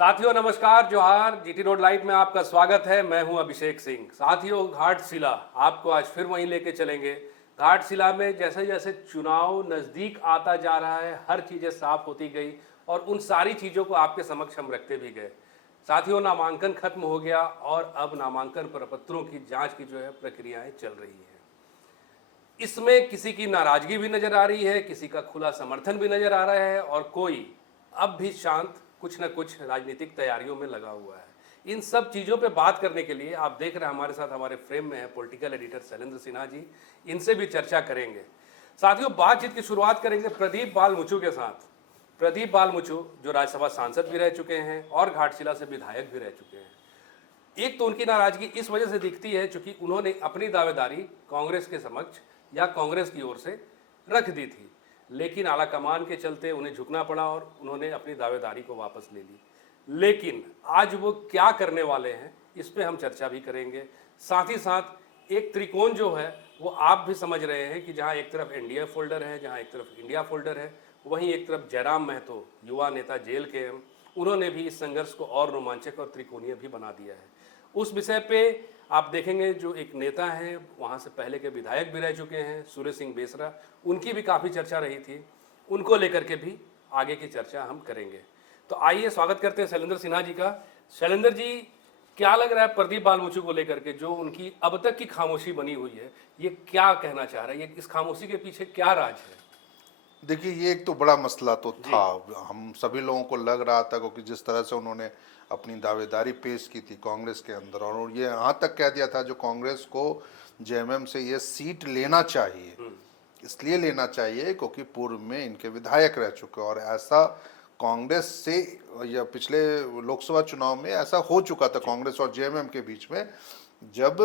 साथियों नमस्कार, जोहार। जीटी रोड लाइव में आपका स्वागत है। मैं हूं अभिषेक सिंह। साथियों, घाटशिला आपको आज फिर वहीं लेके चलेंगे। घाटशिला में जैसे जैसे चुनाव नज़दीक आता जा रहा है, हर चीज़ें साफ होती गई और उन सारी चीज़ों को आपके समक्ष हम रखते भी गए। साथियों, नामांकन खत्म हो गया और अब नामांकन प्रपत्रों की जांच की जो है प्रक्रियाएं चल रही हैं। इसमें किसी की नाराजगी भी नजर आ रही है, किसी का खुला समर्थन भी नजर आ रहा है और कोई अब भी शांत कुछ न कुछ राजनीतिक तैयारियों में लगा हुआ है। इन सब चीज़ों पे बात करने के लिए आप देख रहे हैं हमारे साथ हमारे फ्रेम में है पॉलिटिकल एडिटर शैलेंद्र सिन्हा जी। इनसे भी चर्चा करेंगे। साथियों, बातचीत की शुरुआत करेंगे प्रदीप बाल मुचू के साथ। प्रदीप बाल मुचू जो राज्यसभा सांसद भी रह चुके हैं और घाटशिला से विधायक भी रह चुके हैं। एक तो उनकी नाराजगी इस वजह से दिखती है क्योंकि उन्होंने अपनी दावेदारी कांग्रेस के समक्ष या कांग्रेस की ओर से रख दी थी, लेकिन आलाकमान के चलते उन्हें झुकना पड़ा और उन्होंने अपनी दावेदारी को वापस ले ली। लेकिन आज वो क्या करने वाले हैं, इस पे हम चर्चा भी करेंगे। साथ ही साथ एक त्रिकोण जो है वो आप भी समझ रहे हैं कि जहां एक तरफ एनडीए फोल्डर है, जहां एक तरफ इंडिया फोल्डर है, वहीं एक तरफ जयराम महतो युवा नेता जेल के हैं। उन्होंने भी इस संघर्ष को और रोमांचक और त्रिकोणीय भी बना दिया है। उस विषय पे आप देखेंगे जो एक नेता हैं, वहाँ से पहले के विधायक भी रह चुके हैं, सूर्य सिंह बेसरा, उनकी भी काफ़ी चर्चा रही थी। उनको लेकर के भी आगे की चर्चा हम करेंगे। तो आइए स्वागत करते हैं शैलेंद्र सिन्हा जी का। शैलेंद्र जी, क्या लग रहा है प्रदीप बाल मुचू को लेकर के जो उनकी अब तक की खामोशी बनी हुई है, ये क्या कहना चाह रहा है? ये इस खामोशी के पीछे क्या राज है? देखिए, ये एक तो बड़ा मसला तो था। हम सभी लोगों को लग रहा था क्योंकि जिस तरह से उन्होंने अपनी दावेदारी पेश की थी कांग्रेस के अंदर, और ये यहाँ तक कह दिया था जो कांग्रेस को जेएमएम से ये सीट लेना चाहिए, इसलिए लेना चाहिए क्योंकि पूर्व में इनके विधायक रह चुके, और ऐसा कांग्रेस से या पिछले लोकसभा चुनाव में ऐसा हो चुका था कांग्रेस और जेएमएम के बीच में, जब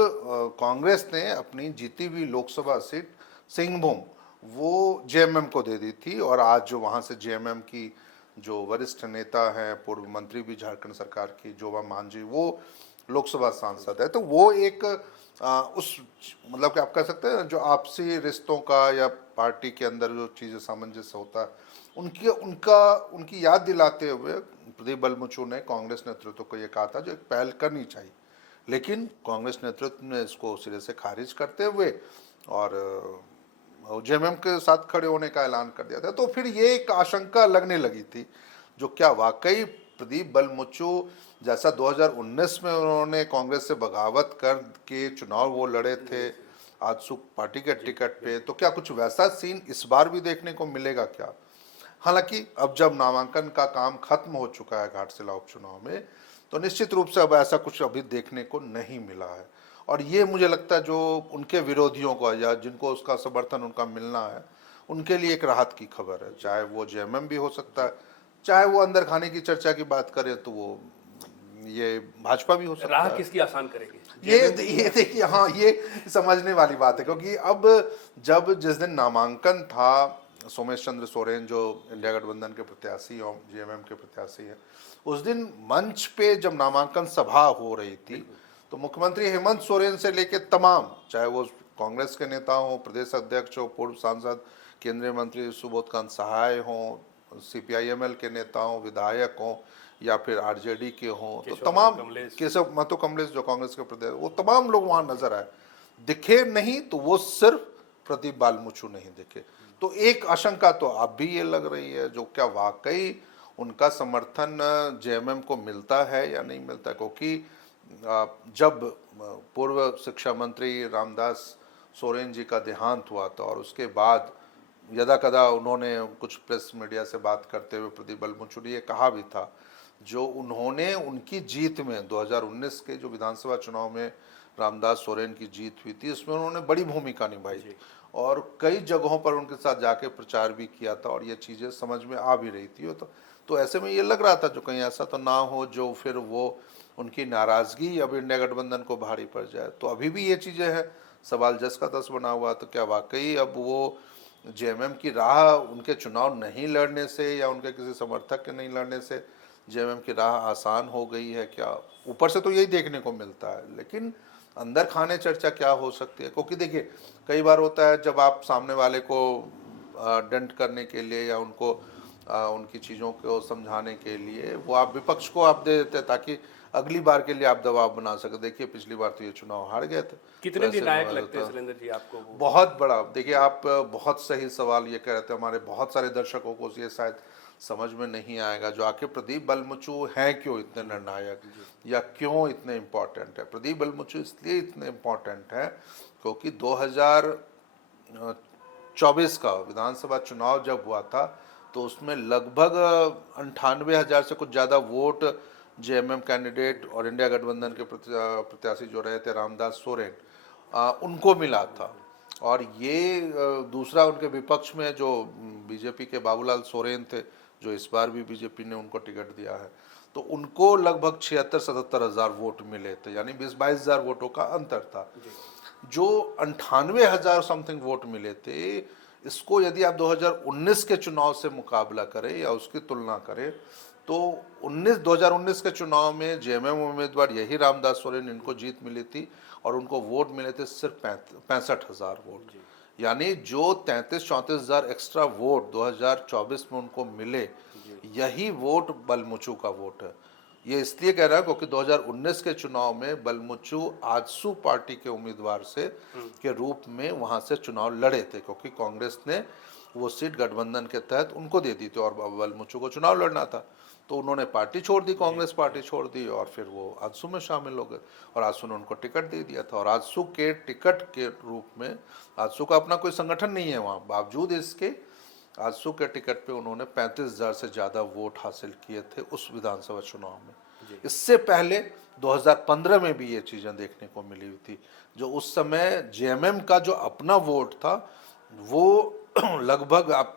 कांग्रेस ने अपनी जीती हुई लोकसभा सीट सिंहभूम वो जेएमएम को दे दी थी। और आज जो वहाँ से जेएमएम की जो वरिष्ठ नेता हैं, पूर्व मंत्री भी झारखंड सरकार की जोबा मांझी, वो लोकसभा सांसद है। तो वो एक उस मतलब कि आप कह सकते हैं जो आपसी रिश्तों का या पार्टी के अंदर जो चीज़ें सामंजस्य होता है, उनकी याद दिलाते हुए प्रदीप बलमुचू ने कांग्रेस नेतृत्व को ये कहा था जो एक पहल करनी चाहिए, लेकिन कांग्रेस नेतृत्व ने इसको सिरे से खारिज करते हुए और जेएमएम के साथ खड़े होने का ऐलान कर दिया था। तो फिर ये एक आशंका लगने लगी थी जो क्या वाकई प्रदीप बलमुचू जैसा 2019 में उन्होंने कांग्रेस से बगावत कर के चुनाव वो लड़े थे आजसू पार्टी के टिकट पे, तो क्या कुछ वैसा सीन इस बार भी देखने को मिलेगा क्या? हालांकि अब जब नामांकन का काम खत्म हो चुका है घाटशिला उपचुनाव में, तो निश्चित रूप से अब ऐसा कुछ अभी देखने को नहीं मिला है। और ये मुझे लगता है जो उनके विरोधियों को या जिनको उसका समर्थन उनका मिलना है, उनके लिए एक राहत की खबर है। चाहे वो जेएमएम भी हो सकता है, चाहे वो अंदर खाने की चर्चा की बात करें तो वो ये भाजपा भी हो सकता राह है। किसकी आसान करेगी? ये देखिए, हाँ, ये समझने वाली बात है क्योंकि अब जब जिस दिन नामांकन था, सोमेश चंद्र सोरेन जो इंडिया गठबंधन के प्रत्याशी और जेएमएम के प्रत्याशी हैं, उस दिन मंच पे जब नामांकन सभा हो रही थी तो मुख्यमंत्री हेमंत सोरेन से लेके तमाम, चाहे वो कांग्रेस के नेता हों, प्रदेश अध्यक्ष हो, पूर्व सांसद केंद्रीय मंत्री सुबोधकांत सहाय हों, सीपीआईएमएल के नेता हों, विधायक हों, या फिर आरजेडी के हों, तो तमाम केशव महतो कमलेश जो कांग्रेस के प्रदेश, वो तमाम लोग वहाँ नजर आए। दिखे नहीं तो वो सिर्फ प्रदीप बाल मुचू नहीं दिखे। तो एक आशंका तो अब भी ये लग रही है जो क्या वाकई उनका समर्थन जेएमएम को मिलता है या नहीं मिलता, क्योंकि जब पूर्व शिक्षा मंत्री रामदास सोरेन जी का देहांत हुआ था और उसके बाद यदा कदा उन्होंने कुछ प्रेस मीडिया से बात करते हुए प्रदीप बलमुचू ने ये कहा भी था, जो उन्होंने उनकी जीत में 2019 के जो विधानसभा चुनाव में रामदास सोरेन की जीत हुई थी, उसमें उन्होंने बड़ी भूमिका निभाई थी और कई जगहों पर उनके साथ जाके प्रचार भी किया था और ये चीज़ें समझ में आ भी रही थी। तो ऐसे में ये लग रहा था जो कहीं ऐसा तो ना हो जो फिर वो उनकी नाराज़गी अब इंडिया गठबंधन को भारी पड़ जाए। तो अभी भी ये चीज़ें हैं, सवाल जस का तस बना हुआ। तो क्या वाकई अब वो जेएमएम की राह उनके चुनाव नहीं लड़ने से या उनके किसी समर्थक के नहीं लड़ने से जेएमएम की राह आसान हो गई है क्या? ऊपर से तो यही देखने को मिलता है, लेकिन अंदर खाने चर्चा क्या हो सकती है? क्योंकि देखिए, कई बार होता है जब आप सामने वाले को डंट करने के लिए या उनको उनकी चीज़ों को समझाने के लिए वो आप विपक्ष को आप दे देते ताकि अगली बार के लिए आप दबाव बना सके। देखिए पिछली बार तो ये चुनाव हार गए थे, कितने तो ऐसे निर्णायक में लगते हैं तो शैलेंद्र जी आपको वो? बहुत बड़ा। देखिए आप बहुत सही सवाल ये कह रहे थे, हमारे बहुत सारे दर्शकों को ये शायद समझ में नहीं आएगा जो आखिर प्रदीप बलमुचू हैं क्यों इतने निर्णायक या क्यों इतने इम्पोर्टेंट है। प्रदीप बलमुचू इसलिए इतने इम्पोर्टेंट है क्योंकि 2024 का विधानसभा चुनाव जब हुआ था तो उसमें लगभग 98,000 से कुछ ज़्यादा वोट जेएमएम कैंडिडेट और इंडिया गठबंधन के प्रत्याशी जो रहे थे रामदास सोरेन, उनको मिला था। और ये दूसरा उनके विपक्ष में जो बीजेपी के बाबूलाल सोरेन थे, जो इस बार भी बीजेपी ने उनको टिकट दिया है, तो उनको लगभग 76-77 हज़ार वोट मिले थे, यानी 20-22 हज़ार वोटों का अंतर था। जो 98,000 समथिंग वोट मिले थे, इसको यदि आप 2019 के चुनाव से मुकाबला करें या उसकी तुलना करें तो 2019 के चुनाव में जेएमएम उम्मीदवार यही रामदास सोरेन, इनको जीत मिली थी और उनको वोट मिले थे सिर्फ 65,000 वोट। यानी जो 33-34 हज़ार एक्स्ट्रा वोट 2024 में उनको मिले, यही वोट बलमुचू का वोट है। ये इसलिए कह रहा है क्योंकि 2019 के चुनाव में बलमुचू आजसू पार्टी के उम्मीदवार से के रूप में वहां से चुनाव लड़े थे, क्योंकि कांग्रेस ने वो सीट गठबंधन के तहत उनको दे दी थी और बलमुचू को चुनाव लड़ना था। तो उन्होंने पार्टी छोड़ दी, कांग्रेस पार्टी छोड़ दी और फिर वो आजसू में शामिल हो गए और आजसू ने उनको टिकट दे दिया था। और आजसू के टिकट के रूप में, आजसू का अपना कोई संगठन नहीं है वहाँ, बावजूद इसके आजसू के टिकट पे उन्होंने 35,000 से ज़्यादा वोट हासिल किए थे उस विधानसभा चुनाव में। इससे पहले 2015 में भी ये चीज़ें देखने को मिली हुई थी। जो उस समय जेएमएम का जो अपना वोट था वो लगभग आप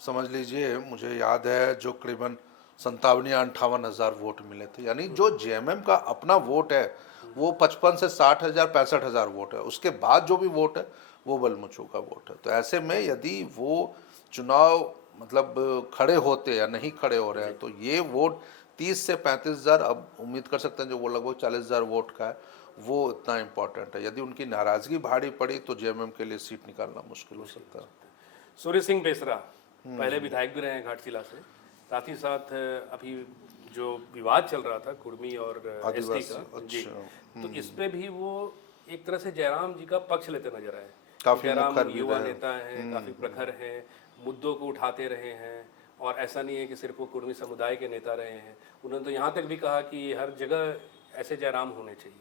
समझ लीजिए, मुझे याद है जो करीबन 57-58 हज़ार वोट मिले थे। यानी जो जेएमएम का अपना वोट है वो 55 से 60 हज़ार 65 हज़ार वोट है, उसके बाद जो भी वोट है वो बलमुचू का वोट है। तो ऐसे में यदि वो चुनाव मतलब खड़े होते या नहीं खड़े हो रहे हैं तो ये वोट 30 से 35 हज़ार, अब उम्मीद कर सकते हैं जो वो लगभग 40 हज़ार वोट का है, वो इतना इम्पोर्टेंट है। यदि उनकी नाराजगी भारी पड़ी तो जेएमएम के लिए सीट निकालना मुश्किल हो सकता है। सूर्य सिंह बेसरा पहले विधायक भी रहे हैं घाटशिला से, साथ ही साथ अभी जो विवाद चल रहा था कुर्मी और एसटी का, जी, तो इस पे भी वो एक तरह से जयराम जी का पक्ष लेते नजर आए। काफी जयराम युवा नेता हैं, काफी प्रखर हैं, मुद्दों को उठाते रहे हैं और ऐसा नहीं है कि सिर्फ वो कुर्मी समुदाय के नेता रहे हैं। उन्होंने तो यहाँ तक भी कहा कि हर जगह ऐसे जयराम होने चाहिए।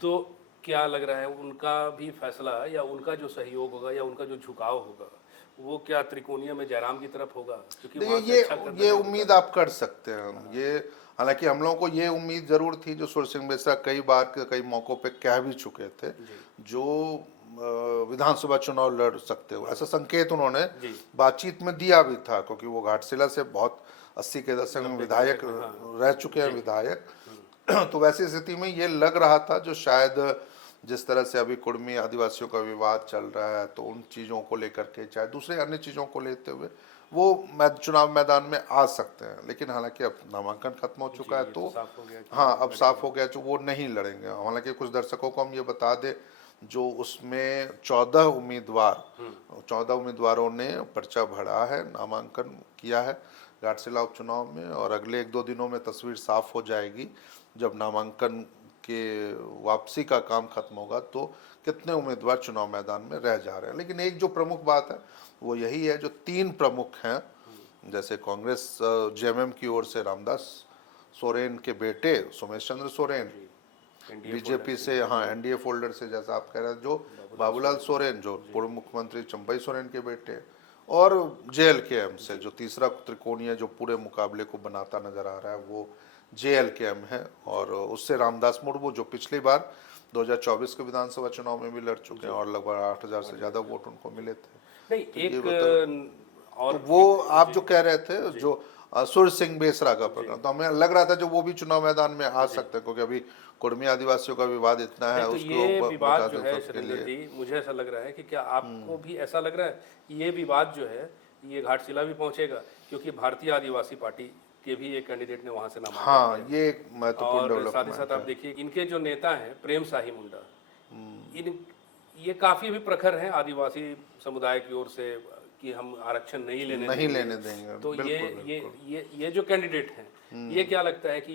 तो क्या लग रहा है उनका भी फैसला या उनका जो सहयोग होगा या उनका जो झुकाव होगा वो क्या त्रिकोणीय में जयराम की तरफ होगा? क्योंकि वहाँ से अच्छा कर रहे ये हैं उम्मीद आप कर सकते हैं। ये हालांकि हम लोगों को ये उम्मीद जरूर थी, जो सूर्य सिंह बेसरा कई बार कई मौकों पे कह भी चुके थे, जो विधानसभा चुनाव लड़ सकते हो, ऐसा संकेत उन्होंने बातचीत में दिया भी था, क्योंकि वो घाटशिला से बहुत 80 के दशक में विधायक रह चुके हैं विधायक। तो वैसी स्थिति में ये लग रहा था जो शायद जिस तरह से अभी कुर्मी आदिवासियों का विवाद चल रहा है तो उन चीज़ों को लेकर के, चाहे दूसरे अन्य चीज़ों को लेते हुए वो चुनाव मैदान में आ सकते हैं। लेकिन हालांकि अब नामांकन खत्म हो चुका है तो हाँ, अब साफ हो गया जो वो नहीं लड़ेंगे। हालांकि कुछ दर्शकों को हम ये बता दें, जो उसमें 14 उम्मीदवारों ने पर्चा भरा है, नामांकन किया है घाटशिला उपचुनाव में, और अगले 1-2 दिनों में तस्वीर साफ हो जाएगी जब नामांकन के वापसी का काम खत्म होगा तो कितने उम्मीदवार चुनाव मैदान में रह जा रहे हैं। लेकिन एक जो प्रमुख बात है वो यही है, जो 3 प्रमुख हैं, जैसे कांग्रेस जेएमएम की ओर से रामदास सोरेन के बेटे सोमेश चंद्र सोरेन, बीजेपी से हाँ एनडीए फोल्डर से जैसा आप कह रहे हैं जो बाबूलाल सोरेन जो पूर्व मुख्यमंत्री चंपई सोरेन के बेटे, और जेएलकेएम से जो तीसरा त्रिकोणीय जो पूरे मुकाबले को बनाता नजर आ रहा है वो जेएलकेएम है, और उससे रामदास मुर्मू जो पिछली बार 2024 के विधानसभा चुनाव में भी लड़ चुके हैं और लगभग 8,000 से ज्यादा वोट उनको मिले थे। नहीं, तो एक और तो वो आप जो कह रहे थे जो सूर्य सिंह बेसरा का प्रकरण, तो हमें लग रहा था जो वो भी चुनाव मैदान में आ सकते हैं, क्योंकि अभी कुर्मी आदिवासियों का विवाद इतना है। तो उसको ये विवाद जो है सबके शैलेंद्र लिए जी, मुझे ऐसा लग रहा है कि क्या आपको भी ऐसा लग रहा है कि ये विवाद जो है ये घाटशिला भी पहुंचेगा? क्योंकि भारतीय आदिवासी पार्टी के भी एक कैंडिडेट ने वहां से नामांकन हाँ, किया। ये एक महत्वपूर्ण और साथ ही साथ आप देखिए इनके जो नेता हैं प्रेम शाही मुंडा, इन ये काफी भी प्रखर हैं आदिवासी समुदाय की ओर से। कि हम आरक्षण नहीं लेने देंगे। तो बिल्कुल, ये जो कैंडिडेट हैं, ये क्या लगता है कि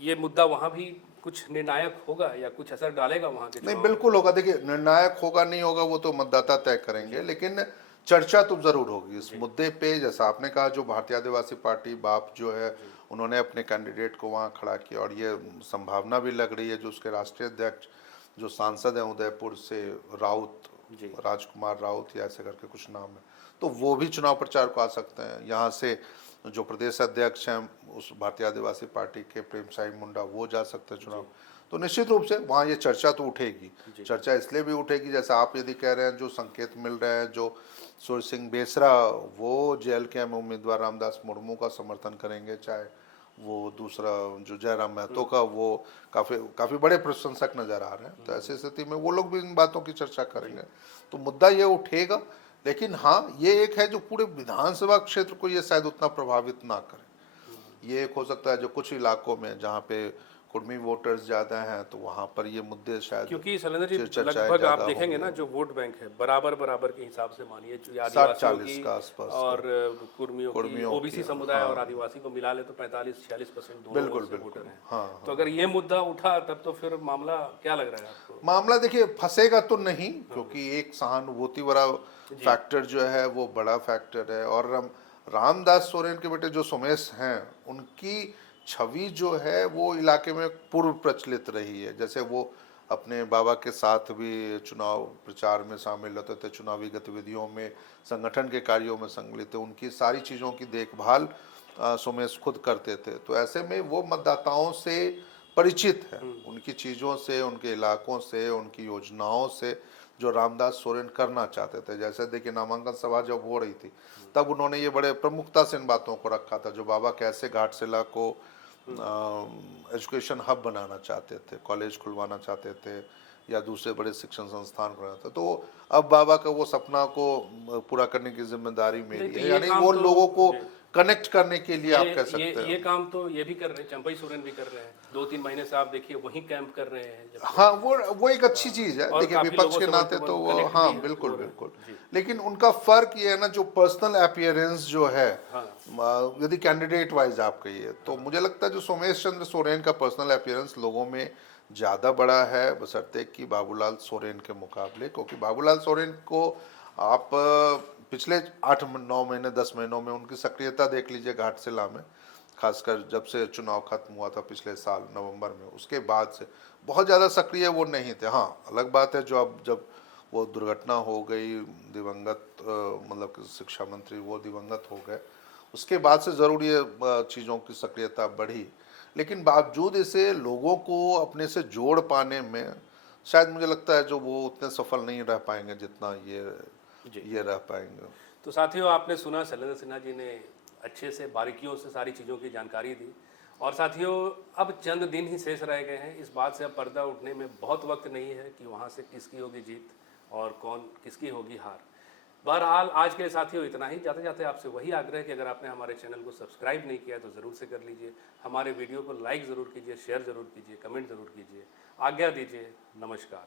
ये मुद्दा वहाँ भी कुछ निर्णायक होगा या कुछ असर डालेगा वहाँ के नहीं, चुनाव? बिल्कुल होगा। देखिए, निर्णायक होगा नहीं होगा वो तो मतदाता तय करेंगे, लेकिन चर्चा तो जरूर होगी इस मुद्दे पे। जैसा आपने कहा, जो भारतीय आदिवासी पार्टी बाप जो है, उन्होंने अपने कैंडिडेट को वहाँ खड़ा किया, और ये संभावना भी लग रही है जो उसके राष्ट्रीय अध्यक्ष जो सांसद हैं उदयपुर से, राउत, राजकुमार राउत या ऐसे करके कुछ नाम है, तो वो भी चुनाव प्रचार को आ सकते हैं। यहाँ से जो प्रदेश अध्यक्ष हैं उस भारतीय आदिवासी पार्टी के, प्रेम साई मुंडा, वो जा सकते हैं चुनाव। तो निश्चित रूप से वहाँ ये चर्चा तो उठेगी। चर्चा इसलिए भी उठेगी, जैसा आप यदि कह रहे हैं, जो संकेत मिल रहे हैं, जो सूर्य सिंह बेसरा वो JLK में उम्मीदवार रामदास मुर्मू का समर्थन करेंगे, चाहे वो दूसरा जो जयराम महतो का, वो काफ़ी बड़े प्रशंसक नज़र आ रहे हैं। तो ऐसी स्थिति में वो लोग भी इन बातों की चर्चा करेंगे, तो मुद्दा ये उठेगा। लेकिन हाँ, ये एक है जो पूरे विधानसभा क्षेत्र को ये शायद उतना प्रभावित ना करे। ये एक हो सकता है जो कुछ इलाकों में जहाँ पे कुर्मी वोटर्स ज़्यादा हैं, तो वहाँ पर ये मुद्दे शायद, क्योंकि शैलेंद्र जी लगभग आप देखेंगे ना, जो वोट बैंक है बराबर के हिसाब से मानिए, आदिवासियों की और कुर्मियों की, OBC समुदाय और आदिवासी को मिला ले तो 45-46% दोनों वोटर हैं। हाँ, तो अगर ये मुद्दा उठा तब तो फिर मामला क्या लग रहा है आपको? मामला देखिए फंसेगा तो नहीं, क्योंकि एक सहानुभूति वाला फैक्टर जो है वो बड़ा फैक्टर है। और रामदास सोरेन के बेटे जो सोमेश हैं, उनकी छवि जो है वो इलाके में पूर्व प्रचलित रही है। जैसे वो अपने बाबा के साथ भी चुनाव प्रचार में शामिल होते थे, चुनावी गतिविधियों में, संगठन के कार्यों में संलग्न थे, उनकी सारी चीज़ों की देखभाल सोमेश खुद करते थे। तो ऐसे में वो मतदाताओं से परिचित है, उनकी चीज़ों से, उनके इलाकों से, उनकी योजनाओं से, जो रामदास सोरेन करना चाहते थे। जैसे देखिए, नामांकन सभा जब हो रही थी तब उन्होंने ये बड़े प्रमुखता से इन बातों को रखा था, जो बाबा कैसे घाटशिला को एजुकेशन हब बनाना चाहते थे, कॉलेज खुलवाना चाहते थे, या दूसरे बड़े शिक्षण संस्थान बनाना था। तो अब बाबा का वो सपना को पूरा करने की जिम्मेदारी मेरी है, यानी वो लोगों को कनेक्ट करने के लिए आप कह सकते हैं। ये काम तो ये भी कर रहे हैं, चंपई सोरेन भी कर रहे हैं। 2-3 महीने से आप देखिए वहीं कैंप कर रहे हैं। हाँ, वो एक अच्छी चीज है। देखिए, विपक्ष के नाते तो वो, हाँ बिल्कुल। लेकिन उनका फर्क ये है ना, जो पर्सनल अपीयरेंस जो है, यदि कैंडिडेट वाइज आप कहिए, तो मुझे लगता है जो सोमेश चंद्र सोरेन का पर्सनल अपीयरेंस लोगों में ज़्यादा बड़ा है, बशर्ते कि बाबूलाल सोरेन के मुकाबले। क्योंकि बाबूलाल सोरेन को आप पिछले 8-9 महीने 10 महीनों में उनकी सक्रियता देख लीजिए घाटशिला में, खासकर जब से चुनाव खत्म हुआ था पिछले साल नवंबर में, उसके बाद से बहुत ज़्यादा सक्रिय वो नहीं थे। हाँ, अलग बात है जो अब जब वो दुर्घटना हो गई, दिवंगत मतलब कि शिक्षा मंत्री वो दिवंगत हो गए, उसके बाद से ज़रूर ये चीज़ों की सक्रियता बढ़ी। लेकिन बावजूद इसे लोगों को अपने से जोड़ पाने में शायद मुझे लगता है जो वो उतने सफल नहीं रह पाएंगे जितना ये रह पाएंगे। तो साथियों, आपने सुना शैलेंद्र सिन्हा जी ने अच्छे से बारीकियों से सारी चीज़ों की जानकारी दी। और साथियों, अब चंद दिन ही शेष रह गए हैं, इस बात से अब पर्दा उठने में बहुत वक्त नहीं है कि वहाँ से किसकी होगी जीत और किसकी होगी हार। बहरहाल आज के लिए साथियों इतना ही। जाते जाते आपसे वही आग्रह कि अगर आपने हमारे चैनल को सब्सक्राइब नहीं किया तो ज़रूर से कर लीजिए, हमारे वीडियो को लाइक ज़रूर कीजिए, शेयर ज़रूर कीजिए, कमेंट ज़रूर कीजिए। आज्ञा दीजिए, नमस्कार।